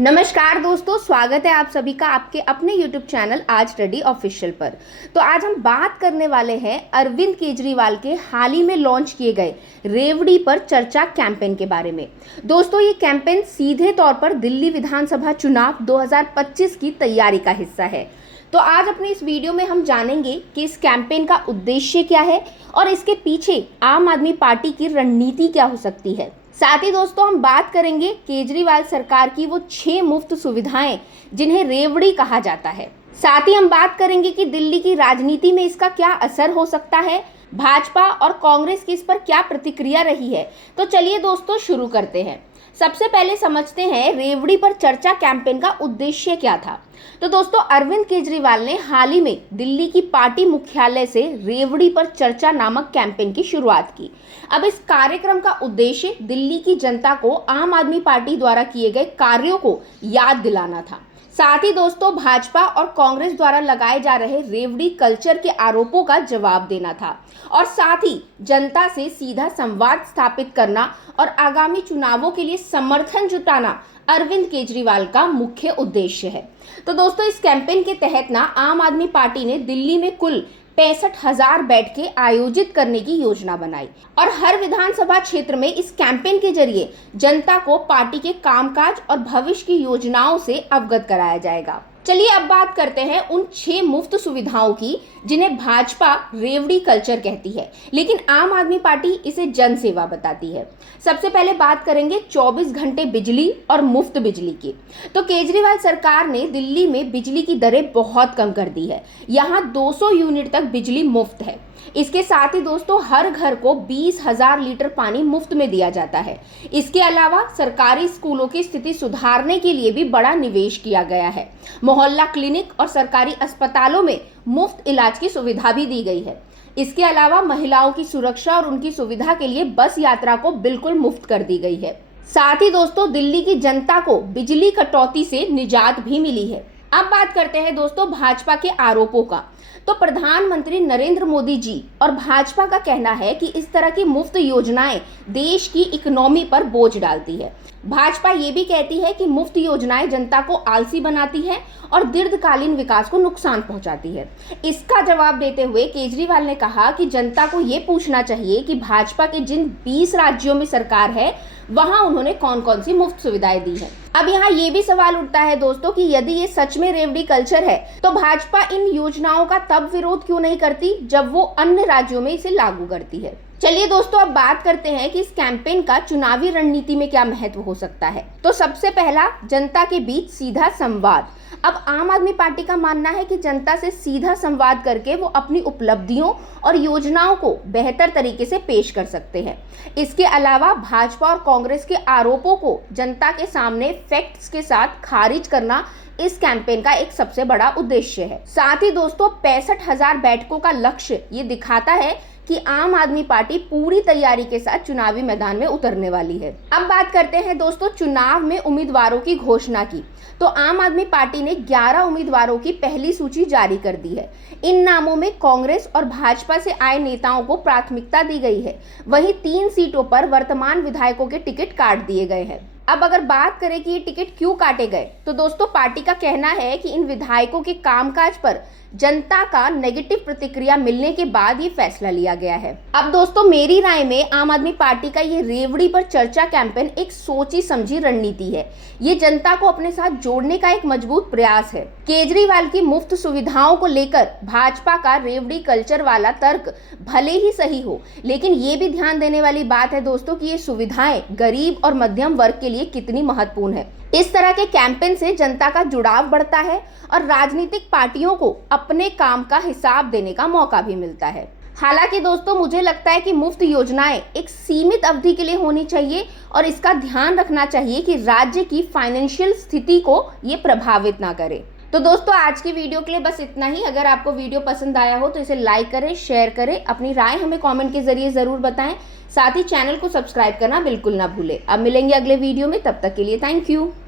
नमस्कार दोस्तों, स्वागत है आप सभी का आपके अपने YouTube चैनल आज रेडी ऑफिशियल पर। तो आज हम बात करने वाले हैं अरविंद केजरीवाल के हाल ही में लॉन्च किए गए रेवड़ी पर चर्चा कैंपेन के बारे में। दोस्तों, ये कैंपेन सीधे तौर पर दिल्ली विधानसभा चुनाव 2025 की तैयारी का हिस्सा है। तो आज अपने इस वीडियो में हम जानेंगे कि इस कैंपेन का उद्देश्य क्या है और इसके पीछे आम आदमी पार्टी की रणनीति क्या हो सकती है। साथ ही दोस्तों, हम बात करेंगे केजरीवाल सरकार की वो 6 मुफ्त सुविधाएं जिन्हें रेवड़ी कहा जाता है। साथ ही हम बात करेंगे कि दिल्ली की राजनीति में इसका क्या असर हो सकता है, भाजपा और कांग्रेस की इस पर क्या प्रतिक्रिया रही है। तो चलिए दोस्तों, शुरू करते हैं। सबसे पहले समझते हैं रेवड़ी पर चर्चा कैंपेन का उद्देश्य क्या था। तो दोस्तों, अरविंद केजरीवाल ने हाल ही में दिल्ली की पार्टी मुख्यालय से रेवड़ी पर चर्चा नामक कैंपेन की शुरुआत की। अब इस कार्यक्रम का उद्देश्य दिल्ली की जनता को आम आदमी पार्टी द्वारा किए गए कार्यों को याद दिलाना था। साथ ही दोस्तों, भाजपा और कांग्रेस द्वारा लगाए जा रहे रेवड़ी कल्चर के आरोपों का जवाब देना था और साथ ही जनता से सीधा संवाद स्थापित करना और आगामी चुनावों के लिए समर्थन जुटाना अरविंद केजरीवाल का मुख्य उद्देश्य है। तो दोस्तों, इस कैंपेन के तहत आम आदमी पार्टी ने दिल्ली में कुल 65,000 बैठकें आयोजित करने की योजना बनाई और हर विधानसभा क्षेत्र में इस कैंपेन के जरिए जनता को पार्टी के कामकाज और भविष्य की योजनाओं से अवगत कराया जाएगा। चलिए अब बात करते हैं उन 6 मुफ्त सुविधाओं की जिन्हें भाजपा रेवड़ी कल्चर कहती है, लेकिन आम आदमी पार्टी इसे जन सेवा बताती है। सबसे पहले बात करेंगे 24 घंटे बिजली और मुफ्त बिजली की। तो केजरीवाल सरकार ने दिल्ली में बिजली की दरें बहुत कम कर दी है। यहाँ 200 यूनिट तक बिजली मुफ्त है। इसके साथ ही दोस्तों, हर घर को 20,000 लीटर पानी मुफ्त में दिया जाता है। इसके अलावा सरकारी स्कूलों की स्थिति सुधारने के लिए भी बड़ा निवेश किया गया है। मोहल्ला क्लिनिक और सरकारी अस्पतालों में मुफ्त इलाज की सुविधा भी दी गई है। इसके अलावा महिलाओं की सुरक्षा और उनकी सुविधा के लिए बस यात्रा को बिल्कुल मुफ्त कर दी गई है। साथ ही दोस्तों, दिल्ली की जनता को बिजली कटौती से निजात भी मिली है। अब बात करते हैं दोस्तों भाजपा के आरोपों का। तो प्रधानमंत्री नरेंद्र मोदी जी और भाजपा का कहना है कि इस तरह की मुफ्त योजनाएं देश की इकोनॉमी पर बोझ डालती है। भाजपा ये भी कहती है कि मुफ्त योजनाएं जनता को आलसी बनाती है और दीर्घकालीन विकास को नुकसान पहुंचाती है। इसका जवाब देते हुए केजरीवाल ने कहा कि जनता को ये पूछना चाहिए कि भाजपा के जिन 20 राज्यों में सरकार है वहां उन्होंने कौन कौन सी मुफ्त सुविधाएं दी है। अब यहाँ ये भी सवाल उठता है दोस्तों कि यदि ये सच में रेवड़ी कल्चर है तो भाजपा इन योजनाओं का तब विरोध क्यों नहीं करती जब वो अन्य राज्यों में इसे लागू करती है। चलिए दोस्तों, अब बात करते हैं कि इस कैंपेन का चुनावी रणनीति में क्या महत्व हो सकता है। तो सबसे पहला, जनता के बीच सीधा संवाद। अब आम आदमी पार्टी का मानना है कि जनता से सीधा संवाद करके वो अपनी उपलब्धियों और योजनाओं को बेहतर तरीके से पेश कर सकते हैं। इसके अलावा भाजपा और कांग्रेस के आरोपों को जनता के सामने फैक्ट्स के साथ खारिज करना इस कैंपेन का एक सबसे बड़ा उद्देश्य है। साथ ही दोस्तों, 65,000 बैठकों का लक्ष्य ये दिखाता है कि आम आदमी पार्टी पूरी तैयारी के साथ चुनावी मैदान में उतरने वाली है। अब बात करते हैं दोस्तों चुनाव में उम्मीदवारों की घोषणा की। तो आम आदमी पार्टी ने 11 उम्मीदवारों की पहली सूची जारी कर दी है। इन नामों में कांग्रेस और भाजपा से आए नेताओं को प्राथमिकता दी गई है। वहीं 3 सीटों पर वर्तमान विधायकों के टिकट काट दिए गए हैं। अब अगर बात करें कि ये टिकट क्यों काटे गए, तो दोस्तों पार्टी का कहना है कि इन विधायकों के कामकाज पर जनता का नेगेटिव प्रतिक्रिया मिलने के बाद ये फैसला लिया गया है। अब दोस्तों, मेरी राय में आम आदमी पार्टी का ये रेवड़ी पर चर्चा कैंपेन एक सोची समझी रणनीति है। ये जनता को अपने साथ जोड़ने का एक मजबूत प्रयास है। केजरीवाल की मुफ्त सुविधाओं को लेकर भाजपा का रेवड़ी कल्चर वाला तर्क भले ही सही हो, लेकिन ये भी ध्यान देने वाली बात है दोस्तों कि ये सुविधाएं गरीब और मध्यम वर्ग के लिए कितनी महत्वपूर्ण है। इस तरह के कैंपेन से जनता का जुड़ाव बढ़ता है और राजनीतिक पार्टियों को अपने काम का हिसाब देने का मौका भी मिलता है। हालांकि दोस्तों, मुझे लगता है कि मुफ्त योजनाएं एक सीमित अवधि के लिए होनी चाहिए और इसका ध्यान रखना चाहिए कि राज्य की फाइनेंशियल स्थिति को ये प्रभावित ना करे। तो दोस्तों, आज की वीडियो के लिए बस इतना ही। अगर आपको वीडियो पसंद आया हो तो इसे लाइक करें, शेयर करें, अपनी राय हमें कमेंट के जरिए जरूर बताएं। साथ ही चैनल को सब्सक्राइब करना बिल्कुल ना भूलें। अब मिलेंगे अगले वीडियो में, तब तक के लिए थैंक यू।